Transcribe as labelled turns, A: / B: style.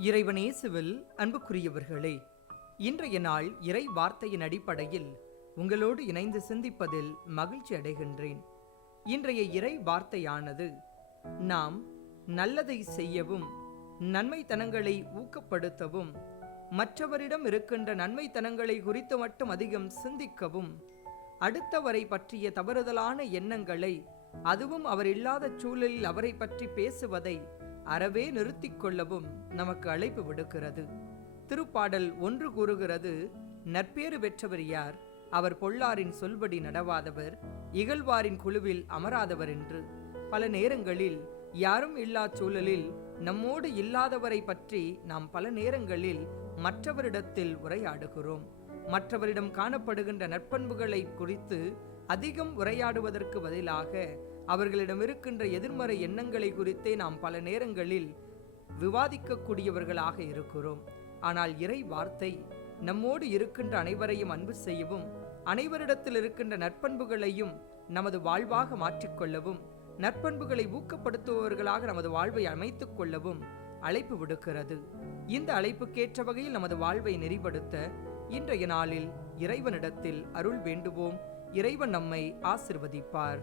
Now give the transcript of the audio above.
A: இறைவனேசுவில் அன்புக்குரியவர்களே இன்றைய நாள் இறை வார்த்தையின் அடிப்படையில் உங்களோடு இணைந்து சிந்திப்பதில் மகிழ்ச்சி அடைகின்றேன். இன்றைய இறை வார்த்தையானது நாம் நல்லதை செய்யவும் நன்மைத்தனங்களை ஊக்கப்படுத்தவும் மற்றவரிடம் இருக்கின்ற நன்மைத்தனங்களை குறித்து மட்டும் அதிகம் சிந்திக்கவும் அடுத்தவரை பற்றிய தவறுதலான எண்ணங்களை அதுவும் அவர் இல்லாத சூழலில் அவரை பற்றி பேசுவதை அறவே நிறுத்திக் கொள்ளவும் நமக்கு அழைப்பு விடுக்கிறது. திருப்பாடல் ஒன்று கூறுகிறது நற்பேறு பெற்றவர் யார்? அவர் பொல்லாரின் சொல்படி நடவாதவர் இகழ்வாரின் குழுவில் அமராதவர் என்று. பல நேரங்களில் யாரும் இல்லா சூழலில் நம்மோடு இல்லாதவரை பற்றி நாம் பல நேரங்களில் மற்றவரிடத்தில் உரையாடுகிறோம். மற்றவரிடம் காணப்படுகின்ற நற்பண்புகளை குறித்து அதிகம் உரையாடுவதற்கு பதிலாக அவர்களிடம் இருக்கின்ற எதிர்மறை எண்ணங்களை குறித்தே நாம் பல நேரங்களில் விவாதிக்கக்கூடியவர்களாக இருக்கிறோம். ஆனால் இறை வார்த்தை நம்மோடு இருக்கின்ற அனைவரையும் அன்பு செய்யவும் அனைவரிடத்தில் இருக்கின்ற நற்பண்புகளையும் நமது வாழ்வாக மாற்றிக்கொள்ளவும் நற்பண்புகளை ஊக்கப்படுத்துபவர்களாக நமது வாழ்வை அமைத்துக் கொள்ளவும் அழைப்பு விடுக்கிறது. இந்த அழைப்புக்கேற்ற வகையில் நமது வாழ்வை நெறிப்படுத்த இன்றைய நாளில் இறைவனிடத்தில் அருள் வேண்டுவோம். இறைவன் நம்மை ஆசிர்வதிப்பார்.